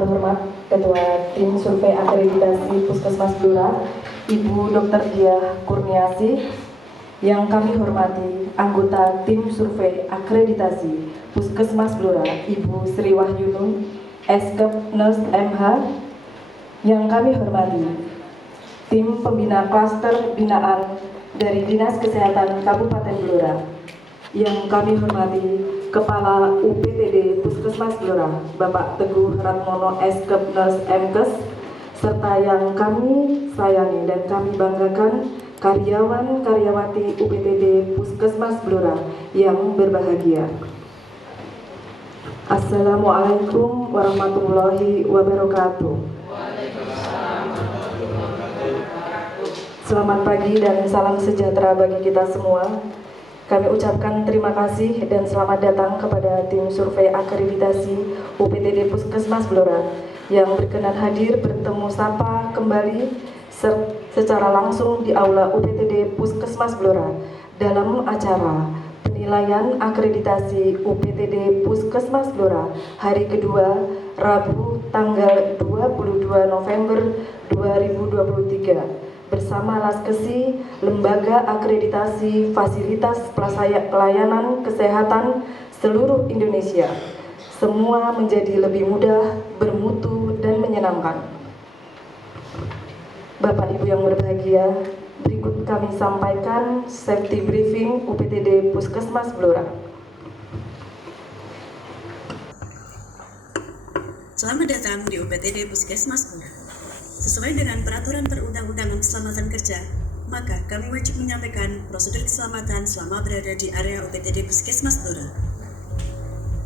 terhormat Ketua Tim Survei Akreditasi Puskesmas Blora, Ibu Dr. Diah Kurniasih. Yang kami hormati anggota Tim Survei Akreditasi Puskesmas Blora, Ibu Sri Wahyunun, Eskep Nurse MH. Yang kami hormati tim pembina klaster binaan dari Dinas Kesehatan Kabupaten Blora. Yang kami hormati Kepala UPTD Puskesmas Blora, Bapak Teguh Ratmono Eskep Nurse MKes, serta yang kami sayangi dan kami banggakan karyawan-karyawati UPTD Puskesmas Blora yang berbahagia. Assalamualaikum warahmatullahi wabarakatuh. Selamat pagi dan salam sejahtera bagi kita semua. Kami ucapkan terima kasih dan selamat datang kepada tim survei akreditasi UPTD Puskesmas Blora yang berkenan hadir bertemu sapa kembali secara langsung di Aula UPTD Puskesmas Blora dalam acara penilaian akreditasi UPTD Puskesmas Blora hari kedua Rabu tanggal 22 November 2023 bersama Laskesi, Lembaga Akreditasi Fasilitas Pelayanan Kesehatan seluruh Indonesia. Semua menjadi lebih mudah, bermutu, dan menyenangkan. Bapak Ibu yang berbahagia, berikut kami sampaikan safety briefing UPTD Puskesmas Blora. Selamat datang di UPTD Puskesmas Blora. Sesuai dengan peraturan perundang-undangan keselamatan kerja, maka kami wajib menyampaikan prosedur keselamatan selama berada di area UPTD Puskesmas Blora.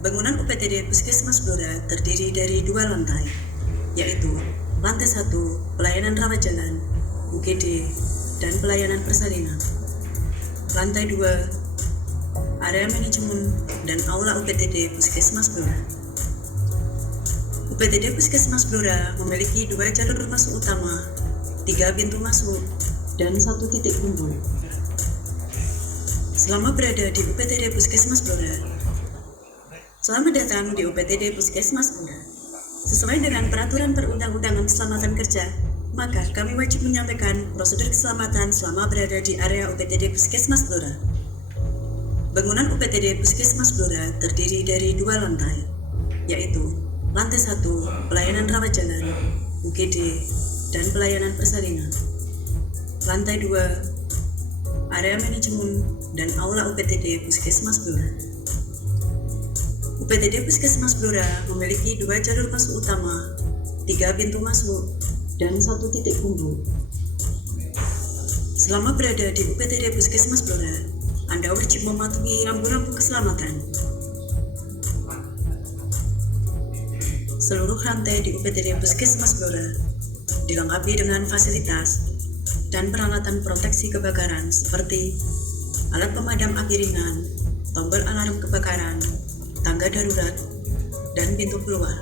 Bangunan UPTD Puskesmas Blora terdiri dari 2 lantai, yaitu lantai 1 pelayanan rawat jalan, UGD, dan pelayanan persalinan. Lantai 2 area manajemen dan aula UPTD Puskesmas Blora. UPTD Puskesmas Blora memiliki 2 jalur masuk utama, 3 pintu masuk, dan 1 titik kumpul. Selama berada di UPTD Puskesmas Blora, selamat datang di UPTD Puskesmas Blora. Sesuai dengan peraturan perundang-undangan keselamatan kerja, maka kami wajib menyampaikan prosedur keselamatan selama berada di area UPTD Puskesmas Blora. Bangunan UPTD Puskesmas Blora terdiri dari 2 lantai, yaitu lantai 1 pelayanan rawat jalan, UGD, dan pelayanan persalinan. Lantai 2 area manajemen dan aula UPTD Puskesmas Blora. UPTD Puskesmas Blora memiliki 2 jalur masuk utama, 3 pintu masuk, dan 1 titik kumpul. Selama berada di UPTD Puskesmas Blora, Anda wajib mematuhi rambu-rambu keselamatan. Seluruh lantai di UPTD Puskesmas Blora dilengkapi dengan fasilitas dan peralatan proteksi kebakaran seperti alat pemadam api ringan, tombol alarm kebakaran, tangga darurat, dan pintu keluar.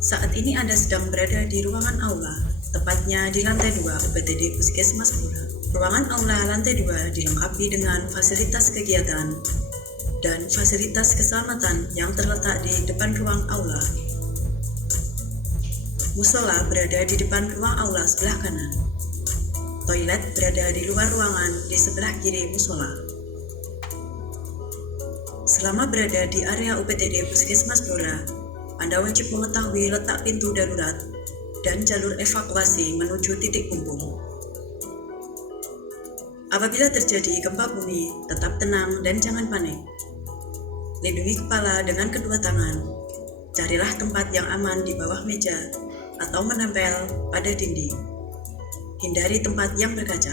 Saat ini Anda sedang berada di ruangan aula, tepatnya di lantai 2 UPTD Puskesmas Blora. Ruangan aula lantai 2 dilengkapi dengan fasilitas kegiatan dan fasilitas keselamatan yang terletak di depan ruang aula. Musola berada di depan ruang aula sebelah kanan. Toilet berada di luar ruangan di sebelah kiri musola. Selama berada di area UPTD Puskesmas Blora, Anda wajib mengetahui letak pintu darurat dan jalur evakuasi menuju titik kumpul. Apabila terjadi gempa bumi, tetap tenang dan jangan panik. Lindungi kepala dengan kedua tangan. Carilah tempat yang aman di bawah meja atau menempel pada dinding. Hindari tempat yang berkaca.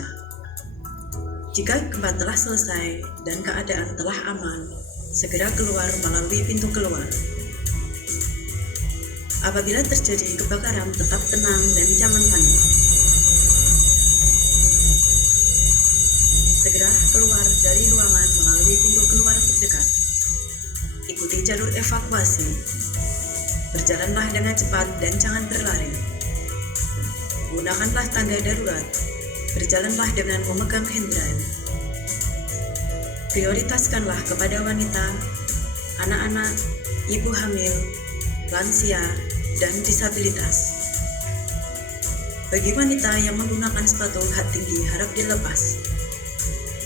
Jika gempa telah selesai dan keadaan telah aman, segera keluar melalui pintu keluar. Apabila terjadi kebakaran, tetap tenang dan jangan panik. Segera keluar dari ruangan melalui pintu keluar terdekat. Ikuti jalur evakuasi. Berjalanlah dengan cepat dan jangan berlari. Gunakanlah tangga darurat. Berjalanlah dengan memegang handrail. Prioritaskanlah kepada wanita, anak-anak, ibu hamil, lansia, dan disabilitas. Bagi wanita yang menggunakan sepatu hat tinggi harap dilepas.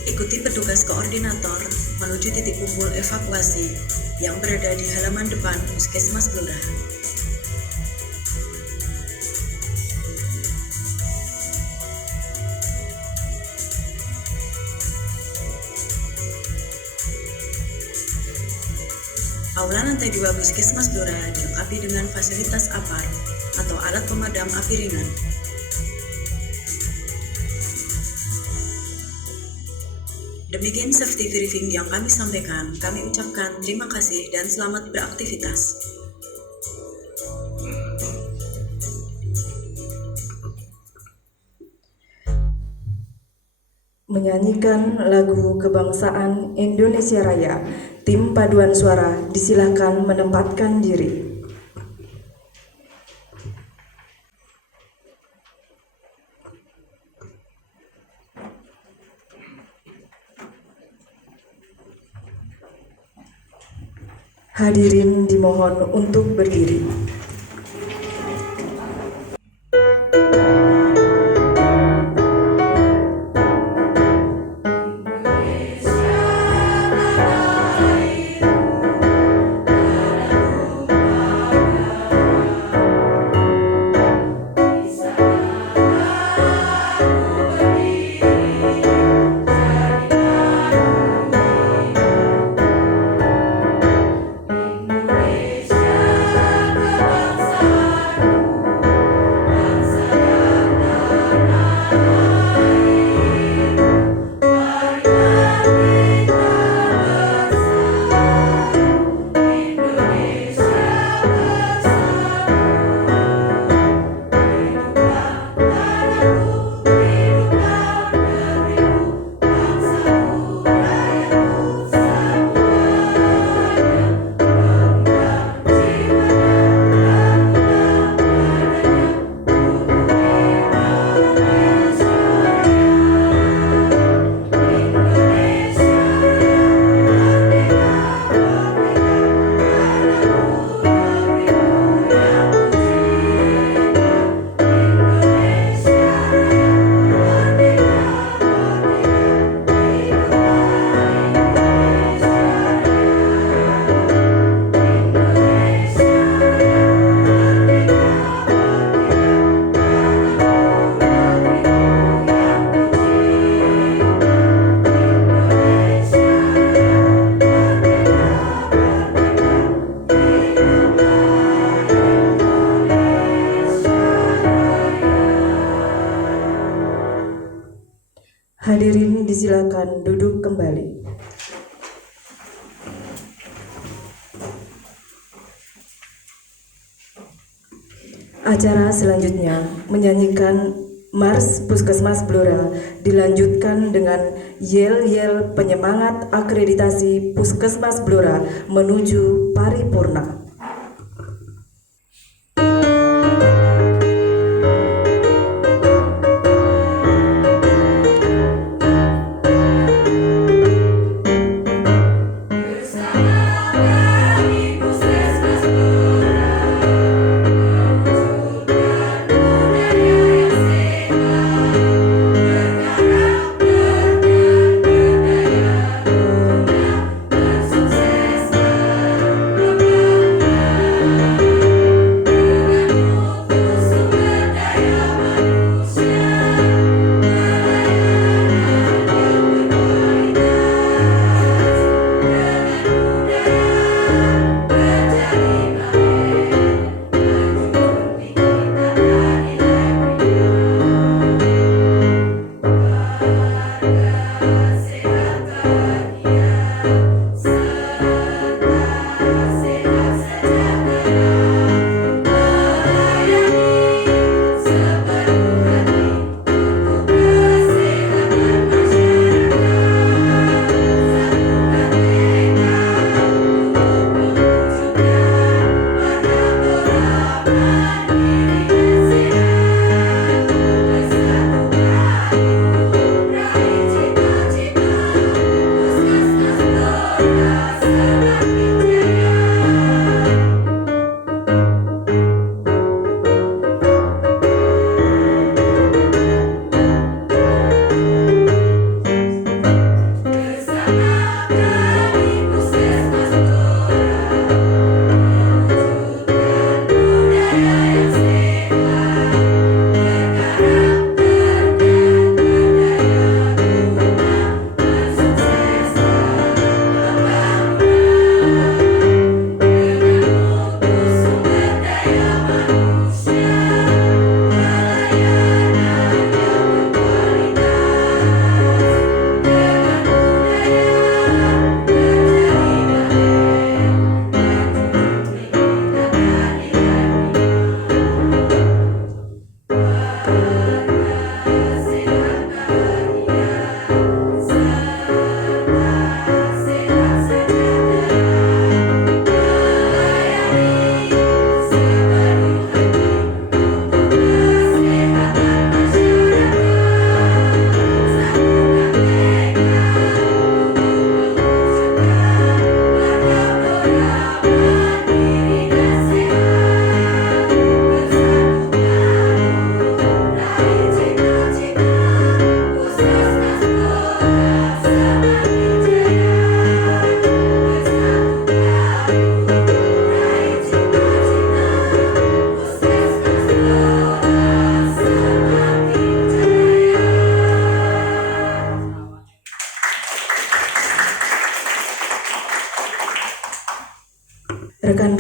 Ikuti petugas koordinator menuju titik kumpul evakuasi yang berada di halaman depan Puskesmas Blora. Aula lantai 2 Puskesmas Blora dilengkapi dengan fasilitas APAR atau alat pemadam api ringan. Demikian safety briefing yang kami sampaikan. Kami ucapkan terima kasih dan selamat beraktivitas. Menyanyikan lagu kebangsaan Indonesia Raya, tim paduan suara disilakan menempatkan diri. Hadirin dimohon untuk berdiri. Hadirin disilakan duduk kembali. Acara selanjutnya menyanyikan Mars Puskesmas Blora dilanjutkan dengan yel-yel penyemangat akreditasi Puskesmas Blora menuju paripurna.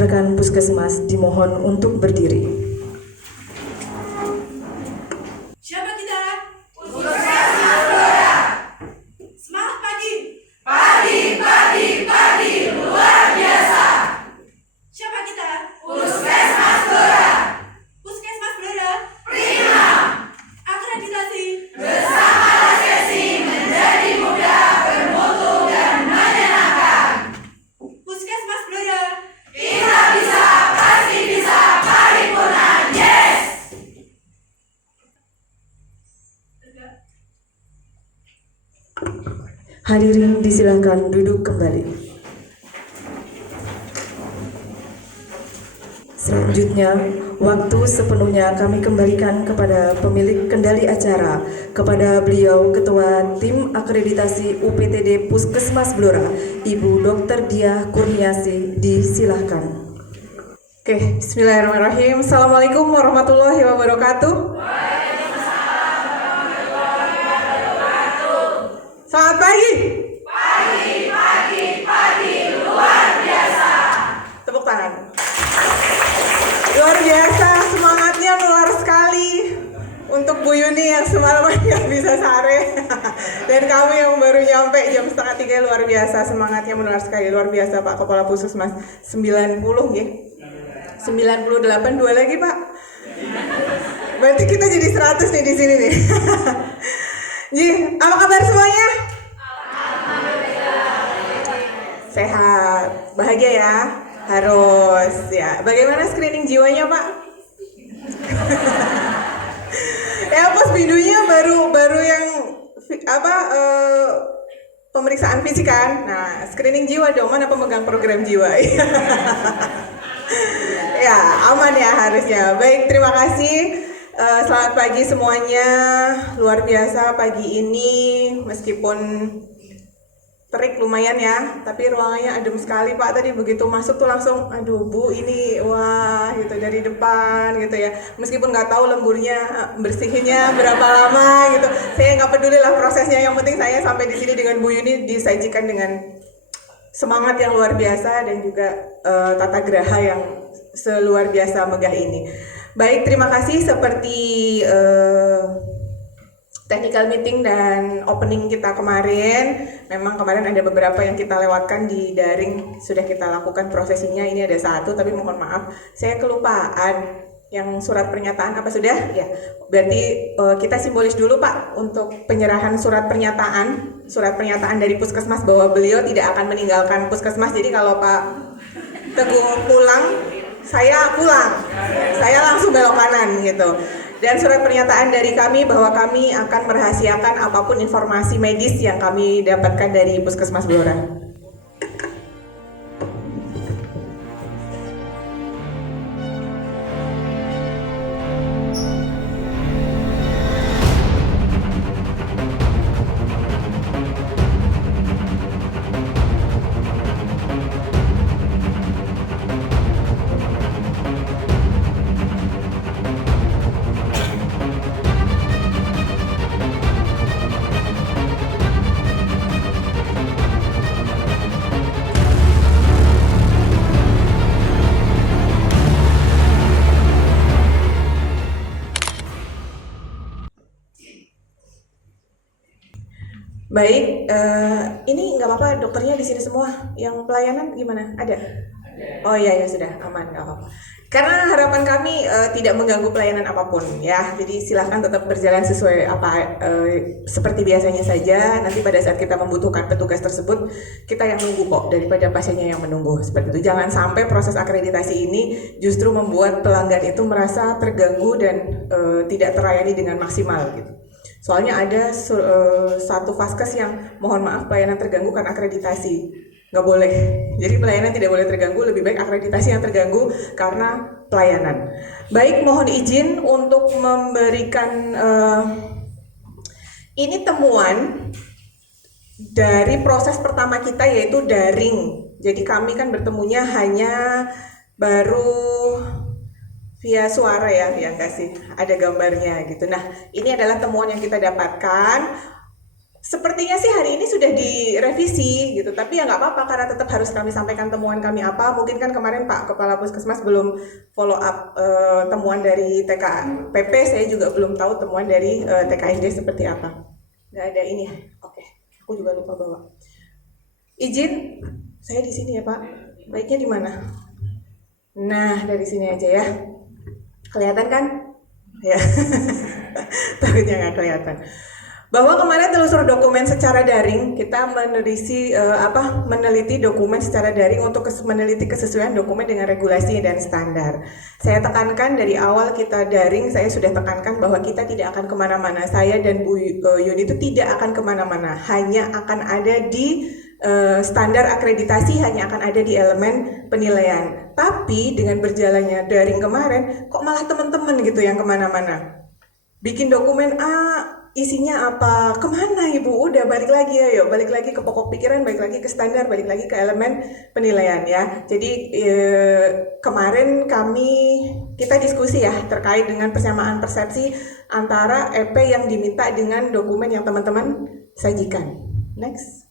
rekan-rekan puskesmas dimohon untuk berdiri. Siapa kita? Semangat pagi. Pagi, luar biasa. Siapa kita? Puskesmas Blora. Puskesmas Blora. Prima. Akreditasi. Bersama sesi menjadi muda, bermutu dan menyenangkan. Puskesmas Blora. Kita bisa, pasti bisa, paripurna, yes. Hadirin disilakan duduk kembali. Selanjutnya, waktu sepenuhnya kami kembalikan kepada pemilik kendali acara, kepada beliau Ketua Tim Akreditasi UPTD Puskesmas Blora, Ibu Dr. Diah Kurniasi, disilahkan. Oke, bismillahirrahmanirrahim. Assalamualaikum warahmatullahi wabarakatuh. Selamat pagi. Pagi, luar biasa. Tepuk tangan. Luar biasa, semangatnya menular sekali. Untuk Bu Yuni yang semalaman nggak bisa sare. Dan kami yang baru nyampe jam 2:30 luar biasa, semangatnya menular sekali. Luar biasa Pak Kepala Puskesmas. 90 ya. 98, 2 lagi Pak. Berarti kita jadi 100 nih di sini nih. Apa kabar semuanya? Sehat, bahagia ya, harus ya. Bagaimana screening jiwanya Pak? Ya Posbindunya baru yang pemeriksaan fisik kan. Nah screening jiwa dong, mana pemegang program jiwa? Ya aman ya harusnya. Baik, terima kasih. Selamat pagi semuanya. Luar biasa pagi ini, meskipun terik lumayan ya, tapi ruangannya adem sekali Pak. Tadi begitu masuk tuh langsung, aduh Bu ini wah gitu dari depan gitu ya. Meskipun nggak tahu lemburnya bersihinnya berapa lama gitu, saya nggak peduli lah prosesnya. Yang penting saya sampai di sini dengan Bu Yuni disajikan dengan semangat yang luar biasa dan juga tata geraha yang seluar biasa megah ini. Baik, terima kasih. Seperti technical meeting dan opening kita kemarin, memang kemarin ada beberapa yang kita lewatkan di daring, sudah kita lakukan prosesinya. Ini ada satu, tapi mohon maaf saya kelupaan. Yang surat pernyataan apa sudah? Ya, berarti kita simbolis dulu Pak untuk penyerahan surat pernyataan dari Puskesmas bahwa beliau tidak akan meninggalkan Puskesmas. Jadi kalau Pak Teguh pulang, saya pulang, saya langsung belok kanan gitu. Dan surat pernyataan dari kami bahwa kami akan merahasiakan apapun informasi medis yang kami dapatkan dari Puskesmas Blora. Baik, ini nggak apa-apa dokternya di sini semua. Yang pelayanan gimana? Ada? Oh iya ya sudah aman, nggak apa-apa. Karena harapan kami tidak mengganggu pelayanan apapun ya. Jadi silahkan tetap berjalan sesuai seperti biasanya saja. Nanti pada saat kita membutuhkan petugas tersebut, kita yang nunggu kok daripada pasiennya yang menunggu. Seperti itu. Jangan sampai proses akreditasi ini justru membuat pelanggan itu merasa terganggu dan tidak terlayani dengan maksimal gitu. Soalnya ada satu vaskes yang mohon maaf pelayanan terganggu karena akreditasi. Nggak boleh. Jadi pelayanan tidak boleh terganggu, lebih baik akreditasi yang terganggu karena pelayanan. Baik, mohon izin untuk memberikan ini temuan dari proses pertama kita yaitu daring. Jadi kami kan bertemunya hanya baru via suara ya, yang kasih ada gambarnya gitu. Nah, ini adalah temuan yang kita dapatkan. Sepertinya sih hari ini sudah direvisi gitu, tapi ya nggak apa-apa karena tetap harus kami sampaikan temuan kami apa. Mungkin kan kemarin Pak Kepala Puskesmas belum follow up temuan dari TKPP, saya juga belum tahu temuan dari TKID seperti apa. Nggak ada ini. Oke, aku juga lupa bawa. Izin, saya di sini ya Pak. Baiknya di mana? Nah, dari sini aja ya. Kelihatan kan? Ya. Takutnya nggak kelihatan. Bahwa kemarin telusur dokumen secara daring, kita meneliti dokumen secara daring untuk meneliti kesesuaian dokumen dengan regulasi dan standar. Saya tekankan dari awal kita daring, saya sudah tekankan bahwa kita tidak akan kemana-mana. Saya dan Bu Yuni itu tidak akan kemana-mana, hanya akan ada di standar akreditasi, hanya akan ada di elemen penilaian. Tapi dengan berjalannya daring kemarin, kok malah teman-teman gitu yang kemana-mana. Bikin dokumen isinya apa? Kemana Ibu? Udah balik lagi ya, yuk balik lagi ke pokok pikiran, balik lagi ke standar, balik lagi ke elemen penilaian ya. Jadi kemarin kita diskusi ya terkait dengan persamaan persepsi antara EP yang diminta dengan dokumen yang teman-teman sajikan. Next.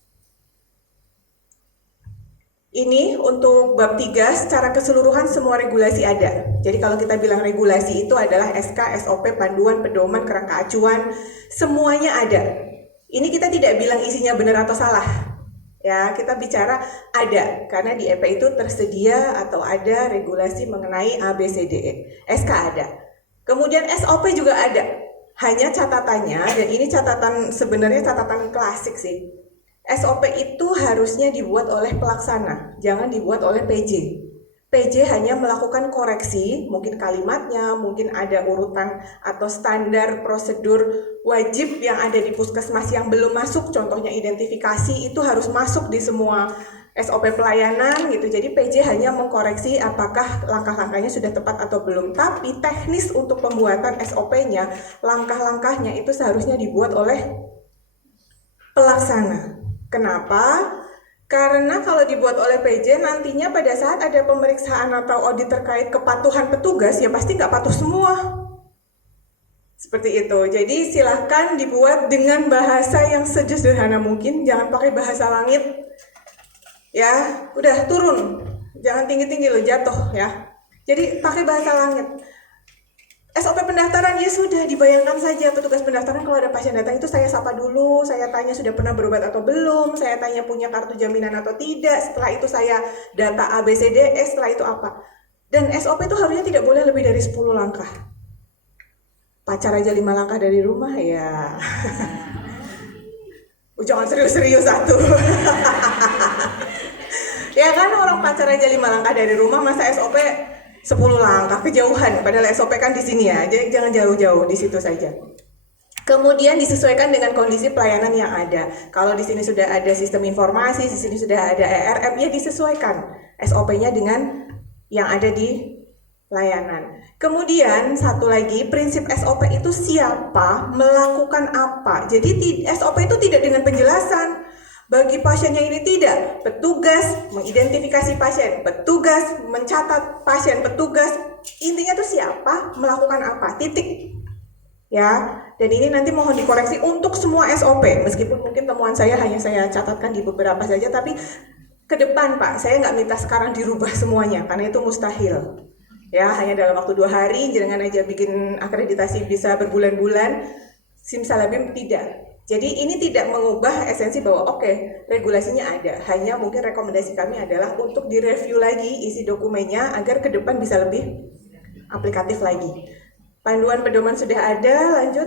Ini untuk bab 3 secara keseluruhan semua regulasi ada. Jadi kalau kita bilang regulasi itu adalah SK, SOP, panduan, pedoman, kerangka acuan, semuanya ada. Ini kita tidak bilang isinya benar atau salah. Ya, kita bicara ada karena di EP itu tersedia atau ada regulasi mengenai A, B, C, D, E. SK ada. Kemudian SOP juga ada. Hanya catatannya, dan ini sebenarnya catatan klasik sih. SOP itu harusnya dibuat oleh pelaksana, jangan dibuat oleh PJ. PJ hanya melakukan koreksi, mungkin kalimatnya, mungkin ada urutan atau standar prosedur wajib yang ada di puskesmas yang belum masuk, contohnya identifikasi itu harus masuk di semua SOP pelayanan gitu. Jadi PJ hanya mengkoreksi apakah langkah-langkahnya sudah tepat atau belum. Tapi teknis untuk pembuatan SOP-nya, langkah-langkahnya itu seharusnya dibuat oleh pelaksana. Kenapa? Karena kalau dibuat oleh PJ nantinya pada saat ada pemeriksaan atau audit terkait kepatuhan petugas ya pasti nggak patuh semua. Seperti itu. Jadi silahkan dibuat dengan bahasa yang sederhana mungkin, jangan pakai bahasa langit. Ya, udah turun. Jangan tinggi-tinggi loh, jatuh ya. Jadi pakai bahasa langit. SOP pendaftaran ya sudah dibayangkan saja petugas pendaftaran kalau ada pasien datang itu saya sapa dulu, saya tanya sudah pernah berobat atau belum, saya tanya punya kartu jaminan atau tidak, setelah itu saya data ABCD, setelah itu apa. Dan SOP itu harusnya tidak boleh lebih dari 10 langkah. Pacar aja 5 langkah dari rumah ya. Jangan serius-serius satu. Ya kan orang pacar aja 5 langkah dari rumah, masa SOP 10 langkah kejauhan, padahal SOP kan di sini ya, jadi jangan jauh-jauh, di situ saja. Kemudian disesuaikan dengan kondisi pelayanan yang ada. Kalau di sini sudah ada sistem informasi, di sini sudah ada ERM, ya disesuaikan SOP-nya dengan yang ada di pelayanan. Kemudian satu lagi, prinsip SOP itu siapa melakukan apa. Jadi SOP itu tidak dengan penjelasan. Bagi pasiennya ini tidak, petugas mengidentifikasi pasien, petugas mencatat pasien, petugas intinya tuh siapa melakukan apa, titik. Ya, dan ini nanti mohon dikoreksi untuk semua SOP, meskipun mungkin temuan saya hanya saya catatkan di beberapa saja, tapi ke depan Pak, saya nggak minta sekarang dirubah semuanya, karena itu mustahil. Ya, hanya dalam waktu 2 hari, jangan aja bikin akreditasi bisa berbulan-bulan, simsalabim tidak. Jadi ini tidak mengubah esensi bahwa oke, regulasinya ada, hanya mungkin rekomendasi kami adalah untuk direview lagi isi dokumennya agar ke depan bisa lebih aplikatif lagi. Panduan pedoman sudah ada, lanjut.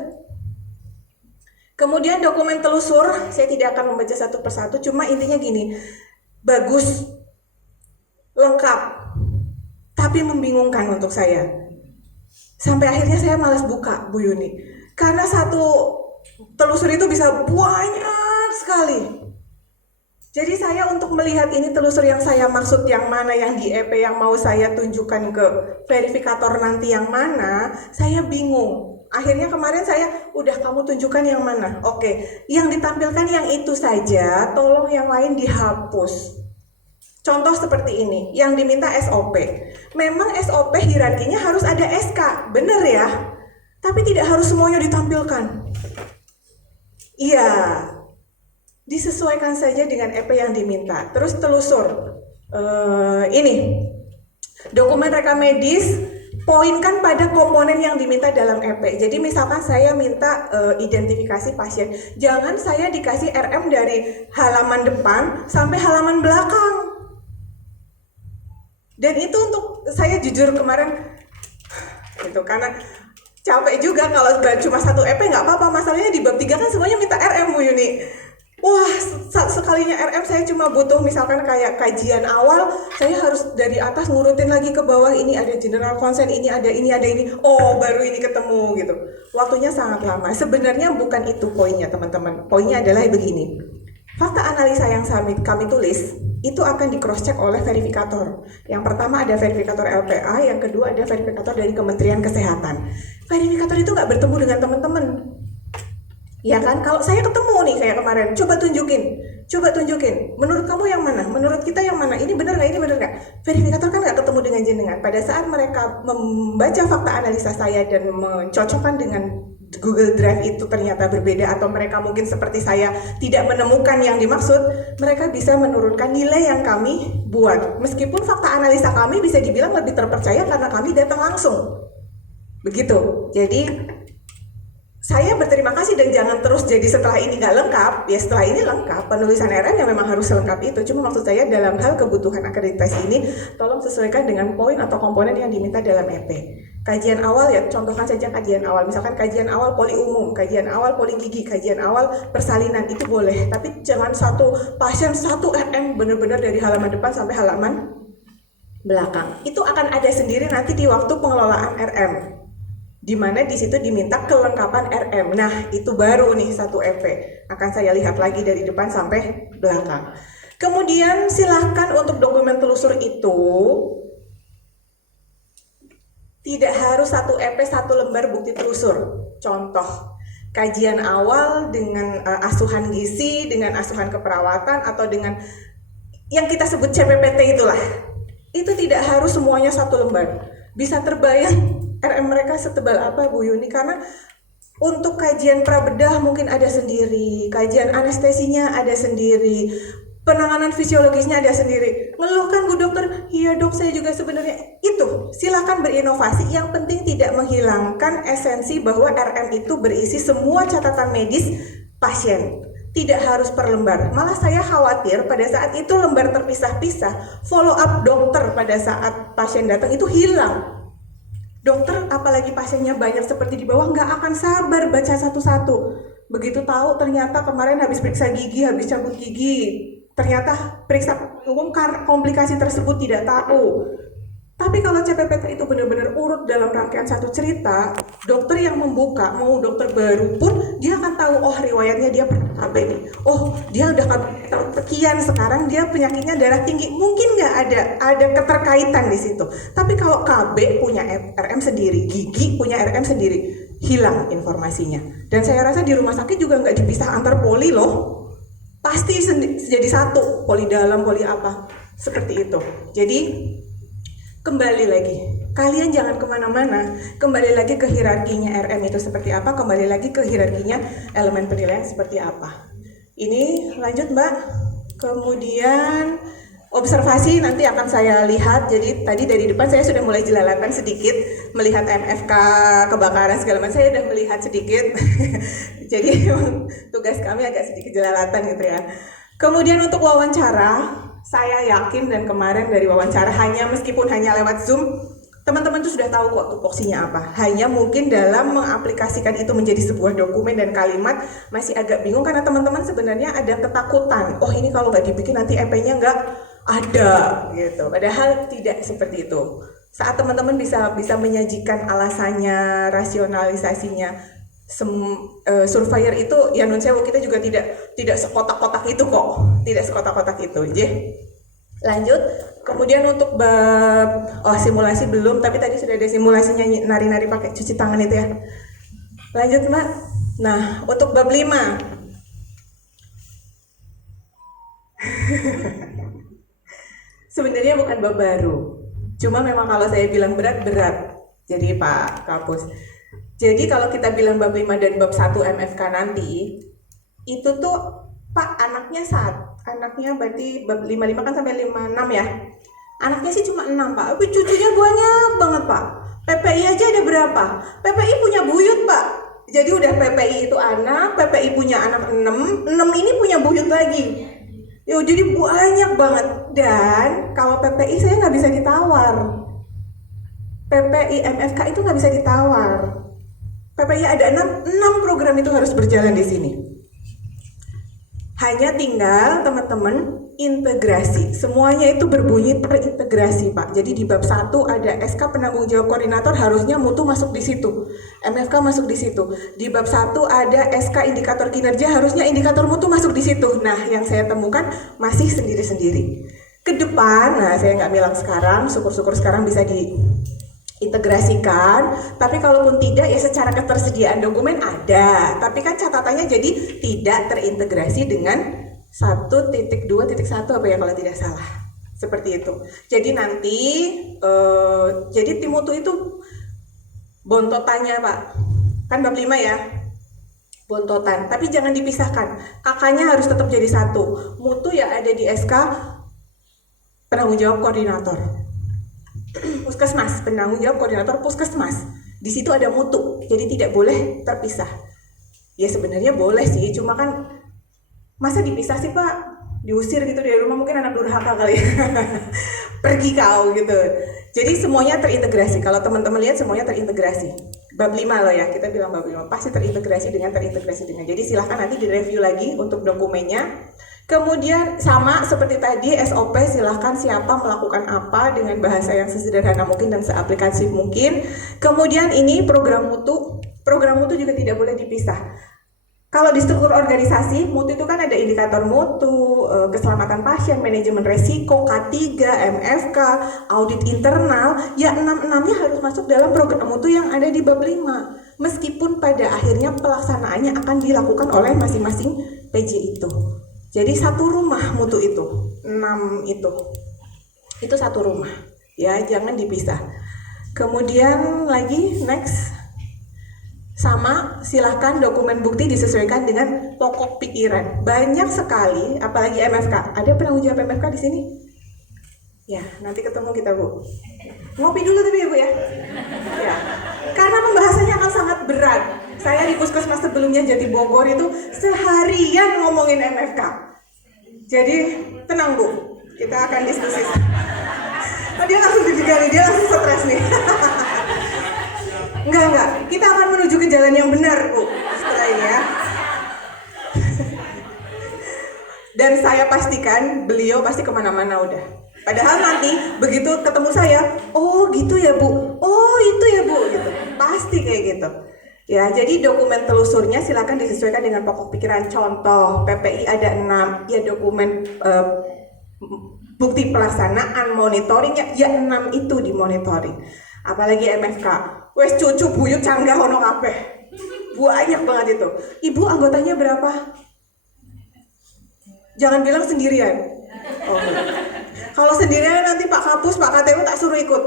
Kemudian dokumen telusur, saya tidak akan membaca satu persatu, cuma intinya gini, bagus, lengkap, tapi membingungkan untuk saya. Sampai akhirnya saya malas buka, Bu Yuni, karena satu telusur itu bisa banyak sekali. Jadi saya untuk melihat ini telusur yang saya maksud yang mana, yang di EP yang mau saya tunjukkan ke verifikator nanti yang mana, saya bingung. Akhirnya kemarin saya, udah kamu tunjukkan yang mana. Oke, yang ditampilkan yang itu saja, tolong yang lain dihapus. Contoh seperti ini, yang diminta SOP. Memang SOP hierarkinya harus ada SK, bener ya? Tapi tidak harus semuanya ditampilkan. Iya, disesuaikan saja dengan EP yang diminta. Terus telusur. Ini dokumen rekam medis, poinkan pada komponen yang diminta dalam EP. Jadi misalkan saya minta identifikasi pasien, jangan saya dikasih RM dari halaman depan sampai halaman belakang. Dan itu untuk saya jujur kemarin itu karena capek juga kalau cuma satu EP nggak apa-apa, masalahnya di bab 3 kan semuanya minta RM Bu Yuni. Wah, sekalinya RM saya cuma butuh misalkan kayak kajian awal, saya harus dari atas ngurutin lagi ke bawah, ini ada general consent, ini ada ini, oh baru ini ketemu gitu. Waktunya sangat lama. Sebenarnya bukan itu poinnya teman-teman. Poinnya adalah begini. Fakta analisa yang kami tulis itu akan di cross check oleh verifikator. Yang pertama ada verifikator LPA, yang kedua ada verifikator dari Kementerian Kesehatan. Verifikator itu nggak bertemu dengan teman-teman. Ya kan, kalau saya ketemu nih kayak kemarin, coba tunjukin, menurut kamu yang mana, menurut kita yang mana, ini benar nggak, ini benar nggak. Verifikator kan nggak ketemu dengan jenengan. Pada saat mereka membaca fakta analisa saya dan mencocokkan dengan Google Drive itu ternyata berbeda, atau mereka mungkin seperti saya tidak menemukan yang dimaksud, mereka bisa menurunkan nilai yang kami buat. Meskipun fakta analisa kami bisa dibilang lebih terpercaya karena kami datang langsung. Begitu. Jadi saya berterima kasih, dan jangan terus jadi setelah ini nggak lengkap, ya setelah ini lengkap, penulisan RM yang memang harus selengkap itu. Cuma maksud saya dalam hal kebutuhan akreditasi ini, tolong sesuaikan dengan poin atau komponen yang diminta dalam EP. Kajian awal ya, contohkan saja kajian awal, misalkan kajian awal poli umum, kajian awal poli gigi, kajian awal persalinan, itu boleh. Tapi jangan satu pasien satu RM benar-benar dari halaman depan sampai halaman belakang. Itu akan ada sendiri nanti di waktu pengelolaan RM, di mana di situ diminta kelengkapan RM. Nah, itu baru nih satu EP. Akan saya lihat lagi dari depan sampai belakang. Kemudian silahkan untuk dokumen telusur itu tidak harus satu EP satu lembar bukti telusur. Contoh, kajian awal dengan asuhan gizi, dengan asuhan keperawatan, atau dengan yang kita sebut CPPT itulah. Itu tidak harus semuanya satu lembar. Bisa terbayang RM mereka setebal apa Bu Yuni, karena untuk kajian prabedah mungkin ada sendiri, kajian anestesinya ada sendiri, penanganan fisiologisnya ada sendiri. Ngeluhkan Bu Dokter, iya dok saya juga sebenarnya. Itu silakan berinovasi, yang penting tidak menghilangkan esensi bahwa RM itu berisi semua catatan medis pasien. Tidak harus per lembar. Malah saya khawatir pada saat itu lembar terpisah-pisah, follow up dokter pada saat pasien datang itu hilang. Dokter apalagi pasiennya banyak seperti di bawah nggak akan sabar baca satu-satu. Begitu tahu ternyata kemarin habis periksa gigi, habis cabut gigi, ternyata periksa umum karena komplikasi tersebut tidak tahu. Tapi kalau CPPT itu benar-benar urut dalam rangkaian satu cerita, dokter yang membuka, mau dokter baru pun dia akan tahu, oh riwayatnya dia pernah KB nih, oh dia udah sekian, sekarang dia penyakitnya darah tinggi, mungkin nggak ada keterkaitan di situ. Tapi kalau KB punya RM sendiri, gigi punya RM sendiri, hilang informasinya. Dan saya rasa di rumah sakit juga nggak dipisah antar poli loh, pasti jadi satu, poli dalam, poli apa, seperti itu. Jadi kembali lagi, kalian jangan kemana-mana, kembali lagi ke hierarkinya RM itu seperti apa, kembali lagi ke hierarkinya elemen penilaian seperti apa. Ini lanjut Mbak, kemudian observasi nanti akan saya lihat. Jadi tadi dari depan saya sudah mulai jelalatan sedikit, melihat MFK, kebakaran segala macam, saya sudah melihat sedikit. Jadi tugas kami agak sedikit jelalatan gitu ya. Kemudian untuk wawancara, saya yakin dan kemarin dari wawancara meskipun hanya lewat Zoom, teman-teman tuh sudah tahu kok tupoksinya apa. Hanya mungkin dalam mengaplikasikan itu menjadi sebuah dokumen dan kalimat masih agak bingung karena teman-teman sebenarnya ada ketakutan. Oh ini kalau nggak dibikin nanti EP-nya nggak ada gitu. Padahal tidak seperti itu. Saat teman-teman bisa menyajikan alasannya, rasionalisasinya, surveyor itu ya nun sewu, kita juga tidak sekotak-kotak itu kok, tidak sekotak-kotak itu. Lanjut, kemudian untuk bab simulasi belum, tapi tadi sudah ada simulasinya nari-nari pakai cuci tangan itu ya. Lanjut Mbak. Nah, untuk bab 5 sebenarnya bukan bab baru, cuma memang kalau saya bilang berat. Jadi Pak Kapus, jadi kalau kita bilang bab 5 dan bab 1 MFK nanti, itu tuh Pak, anaknya berarti 55 kan sampai 56 ya. Anaknya sih cuma 6 Pak, tapi cucunya banyak banget Pak. PPI aja ada berapa? PPI punya buyut Pak. Jadi udah PPI itu anak, PPI punya anak 6 ini punya buyut lagi. Yo, jadi banyak banget. Dan kalau PPI saya nggak bisa ditawar. PPI MFK itu nggak bisa ditawar. PPI ada 6 program itu harus berjalan di sini. Hanya tinggal teman-teman integrasi. Semuanya itu berbunyi terintegrasi, Pak. Jadi di bab 1 ada SK penanggung jawab koordinator, harusnya mutu masuk di situ. MFK masuk di situ. Di bab 1 ada SK indikator kinerja, harusnya indikator mutu masuk di situ. Nah, yang saya temukan masih sendiri-sendiri. Ke depan, nah saya nggak bilang sekarang, syukur-syukur sekarang bisa diintegrasikan, tapi kalaupun tidak ya secara ketersediaan dokumen ada, tapi kan catatannya jadi tidak terintegrasi dengan 1.2.1 apa ya kalau tidak salah, seperti itu. Jadi nanti jadi tim mutu itu bontotannya Pak, kan bab 5 ya, bontotan, tapi jangan dipisahkan, kakaknya harus tetap jadi satu. Mutu ya ada di SK penanggung jawab koordinator Puskesmas, penanggung jawab koordinator Puskesmas. Di situ ada mutu, jadi tidak boleh terpisah. Ya sebenarnya boleh sih, cuma kan masa dipisah sih Pak? Diusir gitu dari rumah, mungkin anak durhaka kali. Pergi kau gitu. Jadi semuanya terintegrasi. Kalau teman-teman lihat semuanya terintegrasi. Bab 5 loh ya, kita bilang bab 5 pasti terintegrasi dengan. Jadi silahkan nanti direview lagi untuk dokumennya. Kemudian sama seperti tadi SOP, silahkan siapa melakukan apa dengan bahasa yang sesederhana mungkin dan seaplikasif mungkin. Kemudian ini program mutu juga tidak boleh dipisah. Kalau di struktur organisasi, mutu itu kan ada indikator mutu, keselamatan pasien, manajemen resiko, K3, MFK, audit internal, ya 6-6-nya harus masuk dalam program mutu yang ada di bab 5. Meskipun pada akhirnya pelaksanaannya akan dilakukan oleh masing-masing PJ itu. Jadi satu rumah mutu itu, 6 itu satu rumah, ya jangan dipisah. Kemudian lagi next, sama silahkan dokumen bukti disesuaikan dengan pokok pikiran. Banyak sekali, apalagi MFK. Ada penanggung jawab MFK di sini? Ya, nanti ketemu kita Bu. Ngopi dulu tapi ya Bu ya. Ya, karena pembahasannya akan sangat berat. Saya di Puskesmas sebelumnya Jati Bogor itu seharian ngomongin MFK. Jadi tenang Bu, kita akan diskusi. Oh, dia langsung digali, dia langsung stres nih. Enggak, kita akan menuju ke jalan yang benar Bu setelah ini ya. Dan saya pastikan beliau pasti kemana-mana udah. Padahal nanti begitu ketemu saya, oh gitu ya Bu, oh itu ya Bu, gitu. Pasti kayak gitu. Ya, jadi dokumen telusurnya silakan disesuaikan dengan pokok pikiran. Contoh, PPI ada 6, ya dokumen bukti pelaksanaan monitoringnya, ya 6 itu dimonitoring. Apalagi MFK, wes cucu buyut canggah ono kabeh. Banyak banget itu. Ibu anggotanya berapa? Jangan bilang sendirian. Oh. Kalau sendirian nanti Pak Kapus, Pak KTU tak suruh ikut.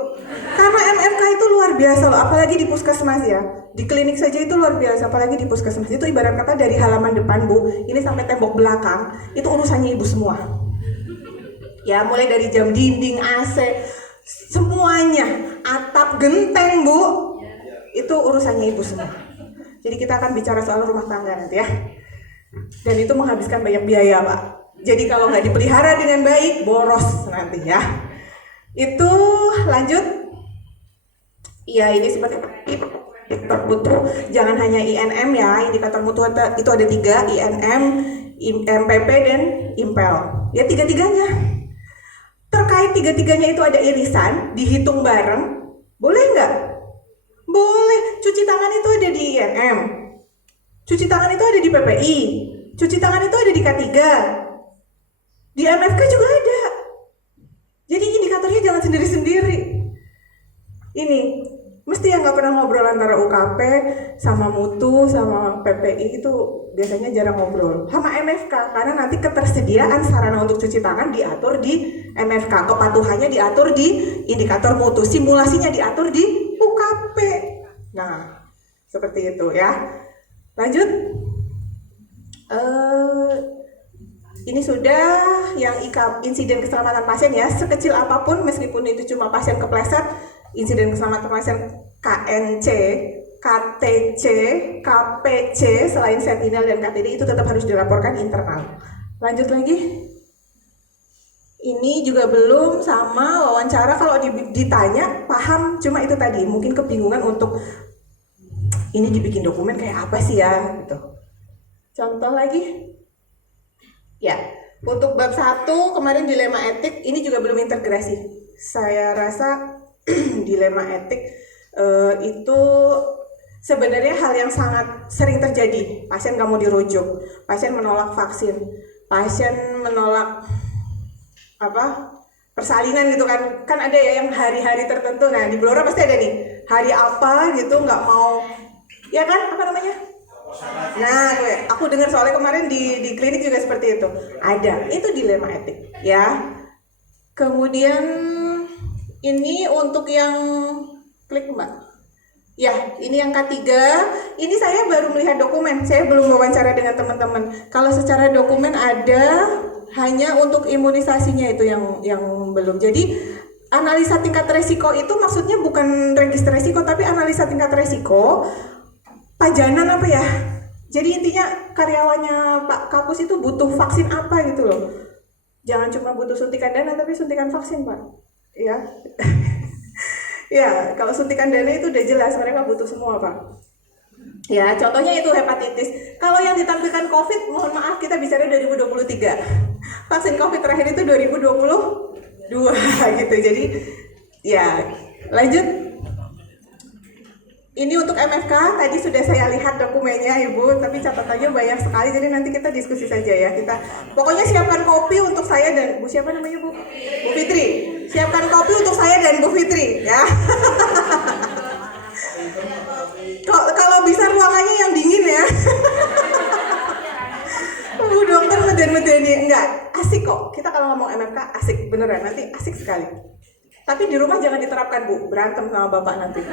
Karena MFK itu luar biasa loh, apalagi di Puskesmas ya. Di klinik saja itu luar biasa, apalagi di Puskesmas. Itu ibarat kata dari halaman depan Bu, ini sampai tembok belakang, itu urusannya ibu semua. Ya, mulai dari jam dinding, AC, semuanya, atap genteng Bu, itu urusannya ibu semua. Jadi kita akan bicara soal rumah tangga nanti ya. Dan itu menghabiskan banyak biaya Pak. Jadi kalau nggak dipelihara dengan baik, boros nanti ya. Itu lanjut. Ya ini seperti indikator mutu, jangan hanya INM ya. Indikator mutu itu ada 3, INM, MPP dan IMPEL. Ya tiga-tiganya. Terkait tiga-tiganya itu ada irisan, dihitung bareng, boleh nggak? Boleh. Cuci tangan itu ada di INM, cuci tangan itu ada di PPI, cuci tangan itu ada di K3, di MFK juga ada. Jadi indikatornya jangan sendiri-sendiri. Ini mesti yang nggak pernah ngobrol antara UKP sama mutu sama PPI itu biasanya jarang ngobrol. Sama MFK karena nanti ketersediaan sarana untuk cuci tangan diatur di MFK, kepatuhannya diatur di indikator mutu, simulasinya diatur di UKP. Nah, seperti itu ya. Lanjut. Ini sudah yang insiden keselamatan pasien ya, sekecil apapun meskipun itu cuma pasien kepleset, insiden keselamatan pasien KNC, KTC, KPC selain sentinel dan KTD itu tetap harus dilaporkan internal. Lanjut lagi. Ini juga belum sama wawancara, kalau ditanya paham, cuma itu tadi mungkin kebingungan untuk ini dibikin dokumen kayak apa sih ya gitu. Contoh lagi. Ya, untuk bab 1 kemarin dilema etik ini juga belum integrasi. Saya rasa dilema etik itu sebenarnya hal yang sangat sering terjadi. Pasien nggak mau dirujuk, pasien menolak vaksin, pasien menolak persalinan gitu kan ada ya yang hari-hari tertentu. Nah di Blora pasti ada nih hari apa gitu nggak mau, ya kan, apa namanya. Nah aku dengar soalnya kemarin di klinik juga seperti itu, ada, itu dilema etik ya. Kemudian ini untuk yang klik mbak ya, ini yang K3, ini saya baru melihat dokumen, saya belum wawancara dengan teman-teman. Kalau secara dokumen ada, hanya untuk imunisasinya itu yang belum. Jadi analisa tingkat resiko itu maksudnya bukan register resiko, tapi analisa tingkat resiko pajanan apa ya. Jadi intinya karyawannya Pak Kapus itu butuh vaksin apa gitu loh. Jangan cuma butuh suntikan dana, tapi suntikan vaksin Pak. Ya. Ya, kalau suntikan dana itu udah jelas mereka butuh semua Pak. Ya, contohnya itu hepatitis. Kalau yang ditampilkan COVID, mohon maaf kita bicara 2023. Vaksin COVID terakhir itu 2022 gitu. Jadi ya, lanjut. Ini untuk MFK, tadi sudah saya lihat dokumennya Ibu, tapi catatannya banyak sekali. Jadi nanti kita diskusi saja ya. Kita pokoknya siapkan kopi untuk saya dan Bu siapa namanya Bu? Bu Fitri. Siapkan kopi untuk saya dan Bu Fitri ya. Kalau bisa ruangannya yang dingin ya. Bu dokter meden-medeni, enggak, asik kok. Kita kalau ngomong MFK asik beneran, nanti asik sekali. Tapi di rumah jangan diterapkan Bu, berantem sama bapak nanti.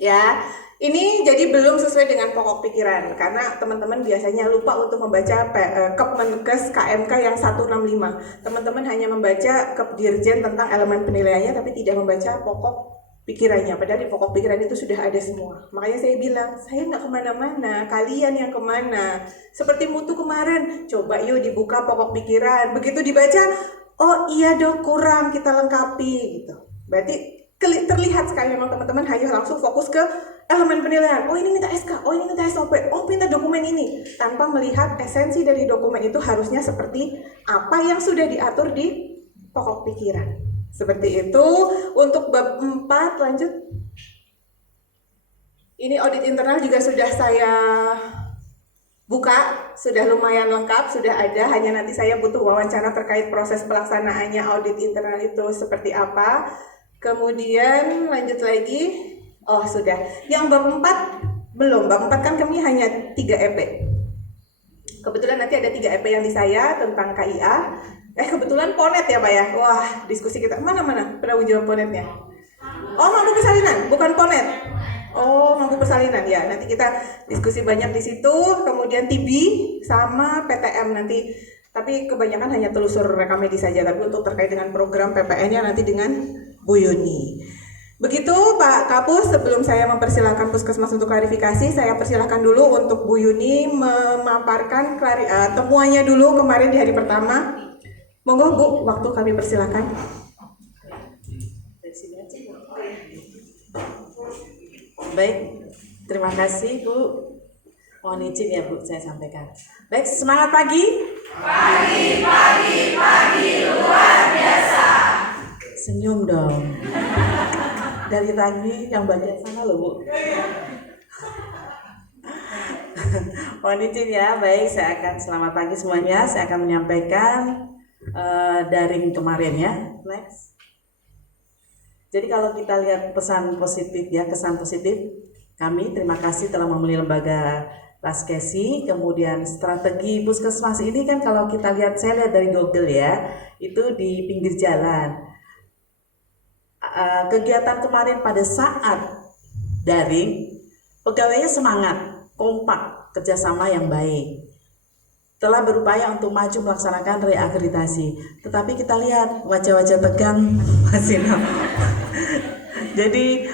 Ya, ini jadi belum sesuai dengan pokok pikiran karena teman-teman biasanya lupa untuk membaca Kepmenkes KMK yang 165. Teman-teman hanya membaca Kepdirjen tentang elemen penilaiannya tapi tidak membaca pokok pikirannya, padahal di pokok pikiran itu sudah ada semua. Makanya saya bilang, saya nggak kemana-mana, kalian yang kemana. Seperti mutu kemarin, coba yuk dibuka pokok pikiran. Begitu dibaca, oh iya dong kurang, kita lengkapi gitu. Berarti terlihat sekali memang teman-teman hanya langsung fokus ke elemen penilaian. Oh ini minta SK, oh ini minta SOP, oh minta dokumen ini. Tanpa melihat esensi dari dokumen itu harusnya seperti apa yang sudah diatur di pokok pikiran. Seperti itu. Untuk bab 4 lanjut. Ini audit internal juga sudah saya buka, sudah lumayan lengkap, sudah ada. Hanya nanti saya butuh wawancara terkait proses pelaksanaannya audit internal itu seperti apa. Kemudian lanjut lagi. Oh sudah. Yang bab 4 belum. Bab 4 kan kami hanya 3 EP. Kebetulan nanti ada 3 EP yang di saya tentang KIA. Kebetulan Ponet ya Pak ya. Wah, diskusi kita. Mana penanggung jawab Ponetnya? Oh, mampu persalinan, bukan Ponet. Oh, mampu persalinan ya. Nanti kita diskusi banyak di situ. Kemudian TB sama PTM nanti. Tapi kebanyakan hanya telusur rekam medis saja. Tapi untuk terkait dengan program PPN-nya nanti dengan Bu Yuni. Begitu Pak Kapus, sebelum saya mempersilahkan Puskesmas untuk klarifikasi, saya persilahkan dulu untuk Bu Yuni memaparkan temuannya dulu kemarin di hari pertama. Monggo Bu, waktu kami persilahkan. Baik, terima kasih Bu. Mohon izin ya Bu, saya sampaikan. Baik, semangat pagi. Pagi luar biasa. Senyum dong. Dari tadi yang bagian sana loh Bu. Mohon izin ya, baik, saya akan selamat pagi semuanya. Saya akan menyampaikan daring kemarin ya. Next. Jadi kalau kita lihat pesan positif ya, kesan positif, kami terima kasih telah memilih lembaga Laskesi. Kemudian strategi Puskesmas ini kan kalau kita lihat, saya lihat dari Google ya, itu di pinggir jalan. Kegiatan kemarin pada saat daring, pegawainya semangat, kompak, kerjasama yang baik. telah berupaya untuk maju melaksanakan reakreditasi. Tetapi kita lihat wajah-wajah tegang masih jadi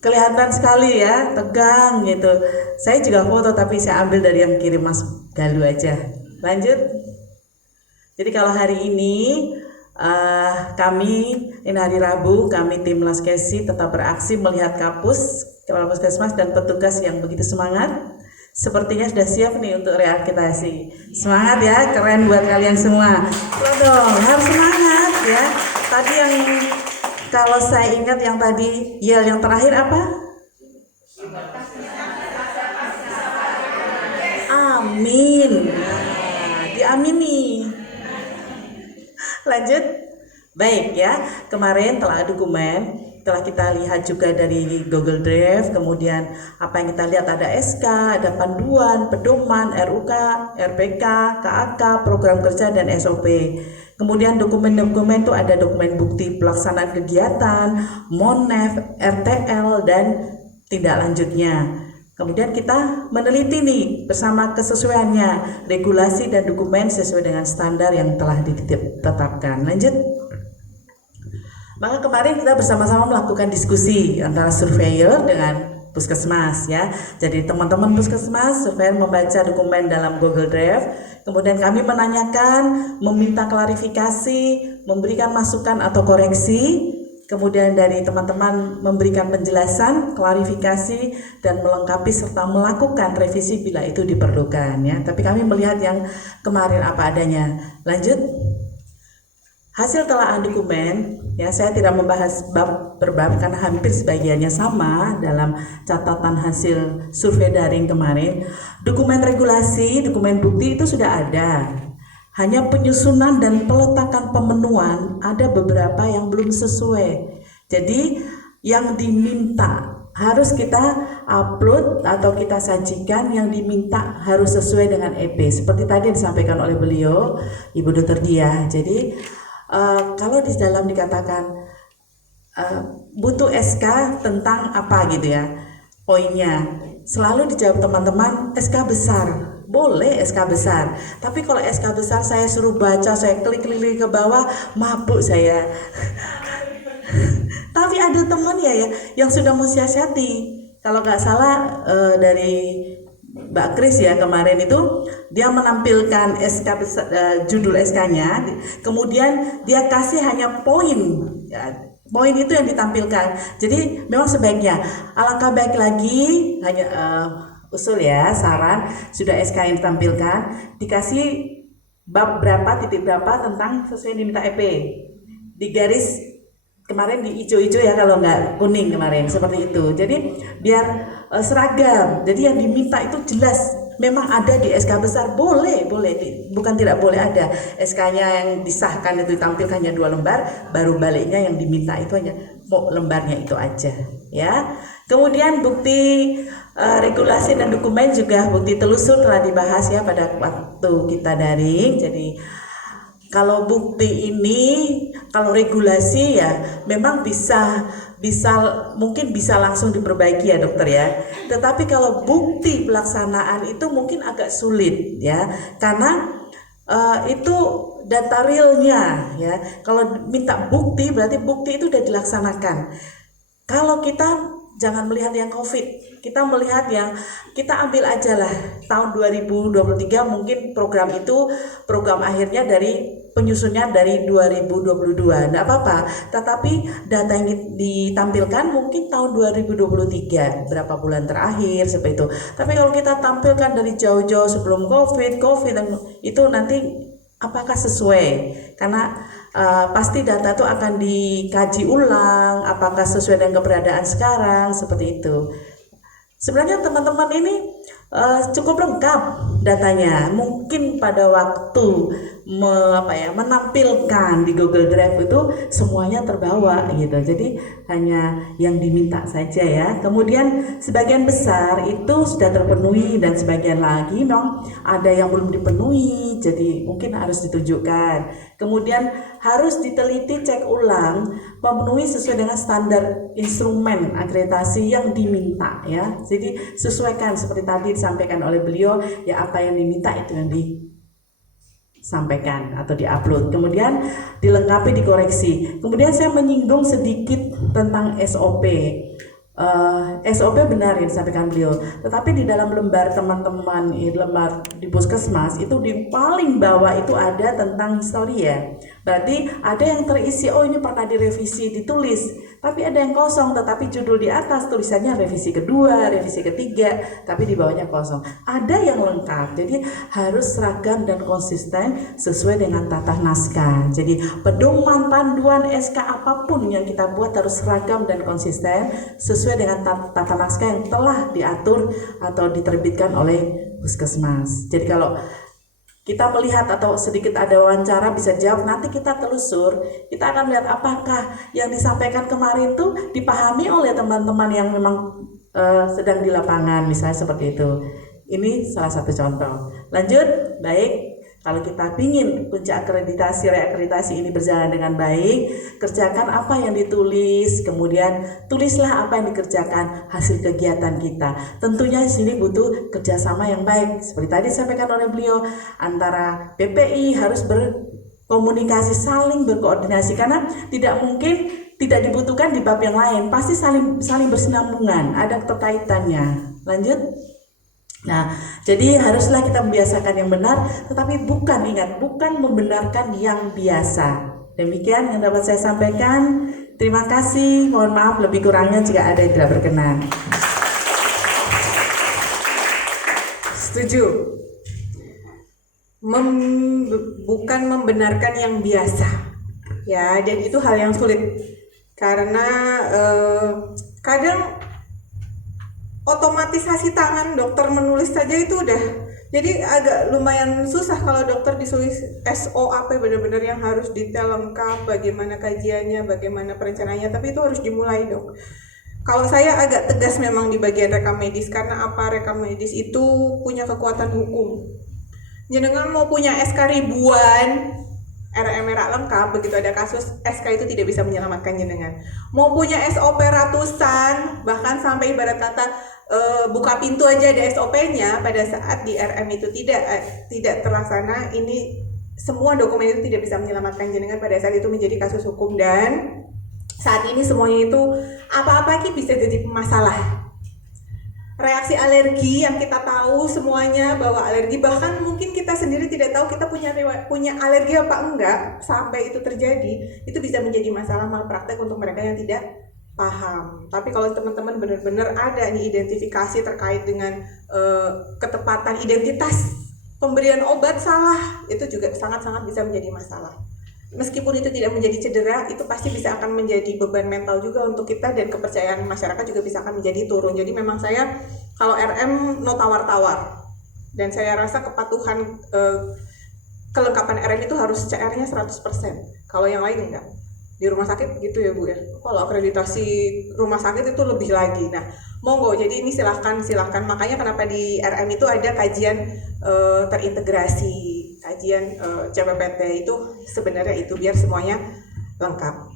kelihatan sekali ya, tegang gitu. Saya juga foto tapi saya ambil dari yang kirim Mas Galuh aja. Lanjut. Jadi kalau hari ini kami, ini hari Rabu, kami tim Laskesi tetap beraksi melihat Kapus, Kepala Puskesmas dan petugas yang begitu semangat. Sepertinya sudah siap nih untuk reakreditasi. Semangat ya, keren buat kalian semua. Loh dong, harus semangat ya. Tadi yang kalau saya ingat yang tadi, ya yang terakhir apa? Amin. Nah, diamini. Lanjut. Baik ya, kemarin telah telah kita lihat juga dari Google Drive, kemudian apa yang kita lihat ada SK, ada panduan, pedoman, RUK, RPK, KAK, program kerja dan SOP. Kemudian dokumen-dokumen itu ada dokumen bukti pelaksanaan kegiatan, MONEF, RTL, dan tindak lanjutnya. Kemudian kita meneliti nih bersama kesesuaiannya, regulasi dan dokumen sesuai dengan standar yang telah ditetapkan. Lanjut. Maka kemarin kita bersama-sama melakukan diskusi antara surveyor dengan Puskesmas ya. Jadi teman-teman Puskesmas, surveyor membaca dokumen dalam Google Drive, kemudian kami menanyakan, meminta klarifikasi, memberikan masukan atau koreksi, kemudian dari teman-teman memberikan penjelasan, klarifikasi, dan melengkapi serta melakukan revisi bila itu diperlukan ya. Tapi kami melihat yang kemarin apa adanya. Lanjut. Hasil telaah dokumen, ya saya tidak membahas bab per bab karena hampir sebagiannya sama dalam catatan hasil survei daring kemarin. Dokumen regulasi, dokumen bukti itu sudah ada. Hanya penyusunan dan peletakan pemenuhan ada beberapa yang belum sesuai. Jadi yang diminta harus kita upload atau kita sajikan, yang diminta harus sesuai dengan EP. Seperti tadi disampaikan oleh beliau, Ibu Dr. Dia. Jadi kalau di dalam dikatakan butuh SK tentang apa gitu ya, poinnya selalu dijawab teman-teman SK besar. Boleh SK besar, tapi kalau SK besar saya suruh baca, saya klik-klik ke bawah, mabuk saya. Tapi ada teman ya yang sudah mensiasati. Kalau nggak salah dari Mbak Kris ya kemarin itu dia menampilkan SK besar, judul SK-nya, kemudian dia kasih hanya poin. Ya, poin itu yang ditampilkan. Jadi memang sebaiknya alangkah baik lagi hanya usul ya, saran sudah SK yang ditampilkan dikasih bab berapa, titik berapa tentang sesuai diminta EP. Di garis kemarin di hijau-hijau ya, kalau nggak kuning kemarin seperti itu. Jadi biar seragam. Jadi yang diminta itu jelas. Memang ada di SK besar, boleh, bukan tidak boleh ada. SK-nya yang disahkan itu ditampilkannya 2 lembar, baru baliknya yang diminta itu hanya lembarnya itu aja, ya. Kemudian bukti regulasi dan dokumen juga bukti telusur telah dibahas ya pada waktu kita daring. Jadi kalau bukti ini, kalau regulasi ya memang mungkin bisa langsung diperbaiki ya dokter ya. Tetapi kalau bukti pelaksanaan itu mungkin agak sulit ya, karena itu data realnya ya. Kalau minta bukti berarti bukti itu sudah dilaksanakan. Kalau kita jangan melihat yang COVID, kita melihat yang kita ambil aja lah tahun 2023, mungkin program itu program akhirnya dari penyusunnya dari 2022, enggak apa-apa. Tetapi data yang ditampilkan mungkin tahun 2023, berapa bulan terakhir seperti itu. Tapi kalau kita tampilkan dari jauh-jauh sebelum COVID dan itu nanti apakah sesuai? Karena pasti data itu akan dikaji ulang, apakah sesuai dengan keberadaan sekarang, seperti itu. Sebenarnya teman-teman ini cukup lengkap datanya. Mungkin pada waktu menampilkan di Google Drive itu semuanya terbawa gitu. Jadi hanya yang diminta saja ya. Kemudian sebagian besar itu sudah terpenuhi dan sebagian lagi memang ada yang belum dipenuhi. Jadi mungkin harus ditunjukkan. Kemudian harus diteliti, cek ulang, memenuhi sesuai dengan standar instrumen akreditasi yang diminta ya. Jadi sesuaikan seperti tadi disampaikan oleh beliau ya, apa yang diminta itu yang sampaikan atau diupload, kemudian dilengkapi, dikoreksi. Kemudian saya menyinggung sedikit tentang SOP. SOP benar yang disampaikan beliau, tetapi di dalam lembar teman-teman, lembar di puskesmas itu di paling bawah itu ada tentang histori ya. Berarti ada yang terisi, oh ini pernah direvisi, ditulis, tapi ada yang kosong, tetapi judul di atas tulisannya revisi kedua, revisi ketiga, tapi di bawahnya kosong. Ada yang lengkap, jadi harus seragam dan konsisten sesuai dengan tata naskah. Jadi pedoman, panduan, SK apapun yang kita buat harus seragam dan konsisten sesuai dengan tata naskah yang telah diatur atau diterbitkan oleh puskesmas. Jadi kalau kita melihat atau sedikit ada wawancara bisa jawab, nanti kita telusur, kita akan lihat apakah yang disampaikan kemarin itu dipahami oleh teman-teman yang memang sedang di lapangan, misalnya seperti itu. Ini salah satu contoh. Lanjut, baik. Kalau kita ingin puncak akreditasi, reakreditasi ini berjalan dengan baik, kerjakan apa yang ditulis, kemudian tulislah apa yang dikerjakan, hasil kegiatan kita. Tentunya di sini butuh kerjasama yang baik. Seperti tadi disampaikan oleh beliau, antara PPI harus berkomunikasi, saling berkoordinasi, karena tidak mungkin tidak dibutuhkan di bab yang lain, pasti saling bersinambungan, ada keterkaitannya. Lanjut. Nah, jadi haruslah kita membiasakan yang benar, tetapi bukan membenarkan yang biasa. Demikian yang dapat saya sampaikan. Terima kasih, mohon maaf lebih kurangnya jika ada yang tidak berkenan. Setuju. Bukan membenarkan yang biasa. Ya, dan itu hal yang sulit. Karena kadang otomatisasi tangan dokter menulis saja itu udah jadi agak lumayan susah kalau dokter disulis SOAP benar-benar yang harus detail lengkap, bagaimana kajiannya, bagaimana perencanaannya, tapi itu harus dimulai dok. Kalau saya agak tegas memang di bagian rekam medis, karena apa, rekam medis itu punya kekuatan hukum. Jenengan mau punya SK ribuan, RMRA lengkap, begitu ada kasus SK itu tidak bisa menyelamatkan jenengan. Mau punya SOP ratusan, bahkan sampai ibarat kata buka pintu aja ada SOP-nya, pada saat di RM itu tidak terlaksana, ini semua dokumen itu tidak bisa menyelamatkan jenengan pada saat itu menjadi kasus hukum. Dan saat ini semuanya itu apa-apa bisa jadi masalah. Reaksi alergi yang kita tahu semuanya bahwa alergi, bahkan mungkin kita sendiri tidak tahu kita punya alergi apa enggak sampai itu terjadi, itu bisa menjadi masalah malpraktek untuk mereka yang tidak paham. Tapi kalau teman-teman benar-benar ada nih identifikasi terkait dengan ketepatan identitas pemberian obat salah, itu juga sangat-sangat bisa menjadi masalah. Meskipun itu tidak menjadi cedera, itu pasti bisa akan menjadi beban mental juga untuk kita, dan kepercayaan masyarakat juga bisa akan menjadi turun. Jadi memang saya kalau RM no tawar-tawar, dan saya rasa kepatuhan kelengkapan RM itu harus CR-nya 100%. Kalau yang lain enggak. Di rumah sakit gitu ya Bu ya. Kalau akreditasi rumah sakit itu lebih lagi. Nah, monggo, jadi ini silahkan. Makanya kenapa di RM itu ada kajian terintegrasi, kajian CPPT itu sebenarnya itu biar semuanya lengkap.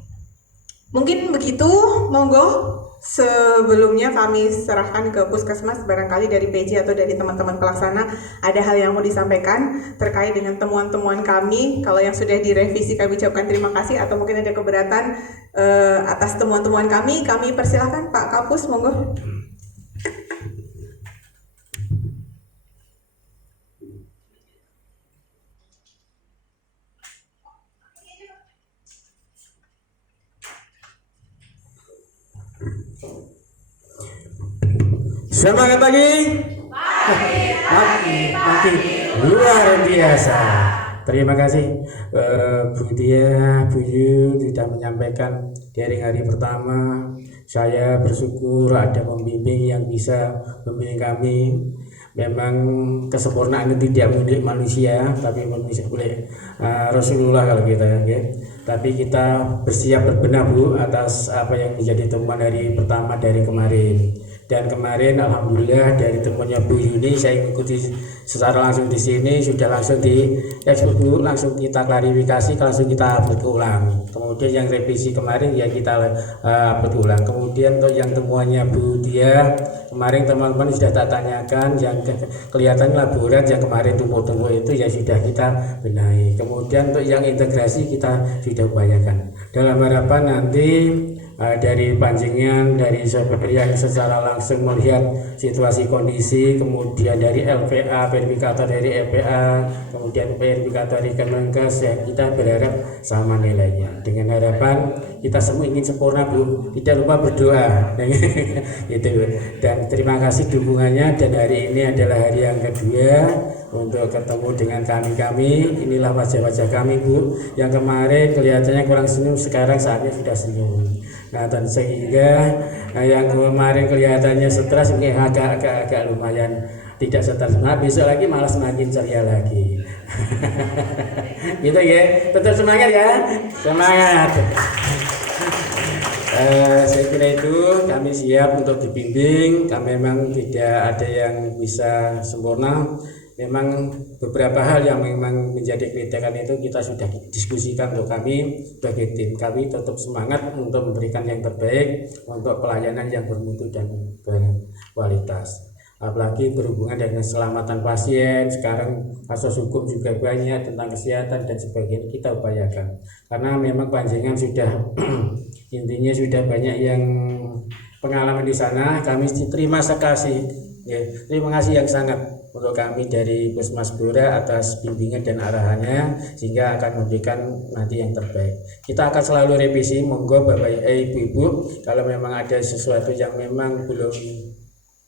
Mungkin begitu, monggo. Sebelumnya kami serahkan ke Puskesmas, barangkali dari PJ atau dari teman-teman pelaksana ada hal yang mau disampaikan terkait dengan temuan-temuan kami. Kalau yang sudah direvisi kami ucapkan terima kasih, atau mungkin ada keberatan atas temuan-temuan kami persilahkan Pak Kapus, monggo. Semangat pagi. Pagi. Luar biasa. Terima kasih Bu Tia, Bu Yu sudah menyampaikan di hari pertama. Saya bersyukur ada pembimbing yang bisa membimbing kami. Memang kesempurnaan itu tidak milik manusia, tapi manusia boleh Rasulullah kalau kita ya. Tapi kita bersiap berbenah Bu atas apa yang menjadi temuan hari pertama dari kemarin. Dan kemarin alhamdulillah dari temuannya Bu Yuni saya ikuti secara langsung di sini, sudah langsung di ekspos, langsung kita klarifikasi, langsung kita upload ulang. Kemudian yang revisi kemarin ya kita upload ulang. Kemudian untuk yang temuannya Bu Dia kemarin teman-teman sudah tak tanyakan, yang kelihatan laborat yang kemarin tumpuk-tumpuk itu ya sudah kita benahi. Kemudian untuk yang integrasi kita sudah upayakan. Dalam harapan nanti dari pancingan, dari sopir yang secara langsung melihat situasi kondisi, kemudian dari LPA, verifikator dari LPA, kemudian verifikator dari Kemenkes, ya kita berharap sama nilainya. Dengan harapan kita semua ingin sempurna Bu, tidak lupa berdoa. Gitu. Dan terima kasih dukungannya, dan hari ini adalah hari yang kedua untuk ketemu dengan kami. Inilah wajah-wajah kami Bu, yang kemarin kelihatannya kurang senyum, sekarang saatnya sudah senyum. Nah, dan sehingga yang kemarin kelihatannya stres mungkin agak lumayan tidak stres. Nah, besok lagi malah semakin ceria lagi. Gitu ya, tetap semangat ya, semangat. Saya kira itu kami siap untuk dibimbing. Kami memang tidak ada yang bisa sempurna. Memang beberapa hal yang memang menjadi kritikan itu kita sudah diskusikan untuk kami sebagai tim. Kami tetap semangat untuk memberikan yang terbaik untuk pelayanan yang bermutu dan berkualitas. Apalagi berhubungan dengan keselamatan pasien, sekarang kasus hukum juga banyak tentang kesehatan dan sebagainya, kita upayakan. Karena memang panjenengan sudah intinya sudah banyak yang pengalaman di sana. Kami terima kasih, ya, terima kasih yang sangat untuk kami dari Puskesmas Blora atas bimbingan dan arahannya, sehingga akan memberikan nanti yang terbaik. Kita akan selalu revisi, monggo Bapak Ibu, kalau memang ada sesuatu yang memang belum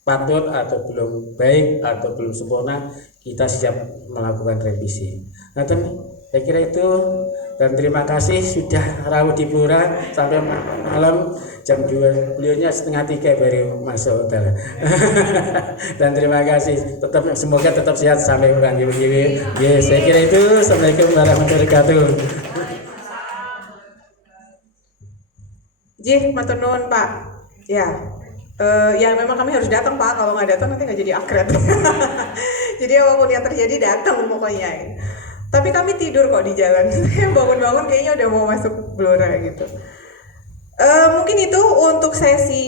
patut atau belum baik atau belum sempurna, kita siap melakukan revisi. Nah, saya kira itu, dan terima kasih sudah rawuh di Blora sampai malam jam 2, beliaunya 2:30 baru masuk hotel. Dan terima kasih, semoga tetap sehat sampai kurang giwi. Ya, saya kira itu. Assalamualaikum warahmatullahi wabarakatuh. Jih, matur nuwun Pak. Ya, ya memang kami harus datang Pak. Kalau nggak datang nanti nggak jadi akrab. Jadi apapun yang terjadi datang pokoknya. Tapi kami tidur kok di jalan. Bangun-bangun kayaknya udah mau masuk Blora gitu. Mungkin itu untuk sesi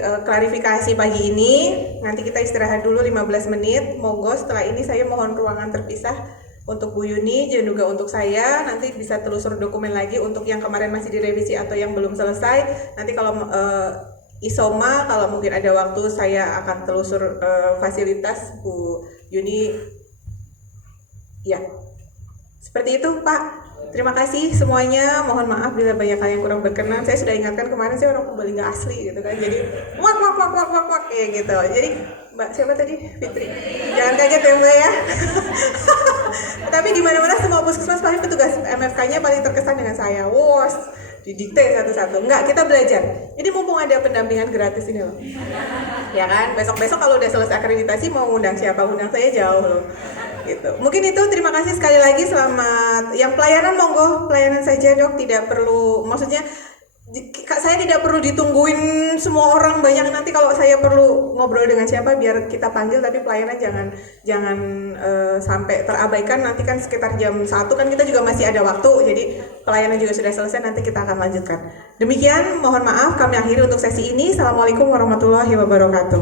klarifikasi pagi ini. Nanti kita istirahat dulu 15 menit. Monggo setelah ini saya mohon ruangan terpisah untuk Bu Yuni dan juga untuk saya. Nanti bisa telusur dokumen lagi untuk yang kemarin masih direvisi atau yang belum selesai. Nanti kalau Isoma, kalau mungkin ada waktu saya akan telusur fasilitas Bu Yuni. Ya, seperti itu Pak. Terima kasih semuanya. Mohon maaf bila banyak hal yang kurang berkenan. Saya sudah ingatkan kemarin saya orang Purbalingga asli gitu kan. Jadi wak kayak gitu. Jadi Mbak siapa tadi? Fitri. Jangan kaget ya Mbak ya. Tapi di mana-mana semua puskesmas paling petugas MFK-nya paling terkesan dengan saya. Wos, didikte satu-satu. Enggak, kita belajar. Jadi mumpung ada pendampingan gratis ini loh. Ya kan? Besok-besok kalau udah selesai akreditasi mau undang siapa? Undang saya jauh loh. Gitu. Mungkin itu, terima kasih sekali lagi, selamat. Yang pelayanan monggo, pelayanan saja Dok, tidak perlu, maksudnya saya tidak perlu ditungguin semua orang banyak, nanti kalau saya perlu ngobrol dengan siapa biar kita panggil, tapi pelayanan jangan sampai terabaikan. Nanti kan sekitar jam 1 kan kita juga masih ada waktu, jadi pelayanan juga sudah selesai, nanti kita akan lanjutkan. Demikian, mohon maaf kami akhiri untuk sesi ini. Assalamualaikum warahmatullahi wabarakatuh.